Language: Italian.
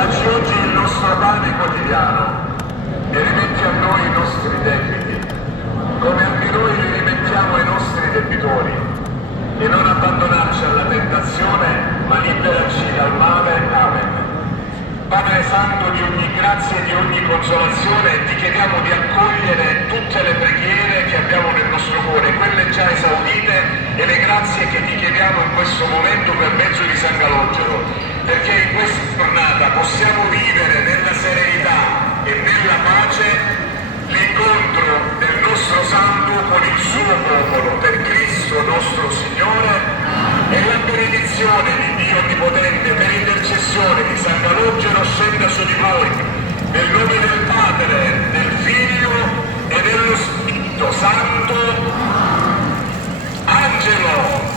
Dacci oggi il nostro pane quotidiano e rimetti a noi i nostri debiti, come anche noi li rimettiamo ai nostri debitori, e non abbandonarci alla tentazione, ma liberaci dal male. Amen. Padre Santo di ogni grazia e di ogni consolazione, ti chiediamo di accogliere tutte le preghiere che abbiamo nel nostro cuore, quelle già esaudite e le grazie che ti chiediamo in questo momento per mezzo di San Calogero, perché in questa giornata possiamo vivere nella serenità e nella pace l'incontro del nostro Santo con il suo popolo, per Cristo nostro Signore, e la benedizione di Dio Onnipotente per intercessione di San Calogero scenda su di voi, nel nome del Padre, del Figlio e dello Spirito Santo. Angelo!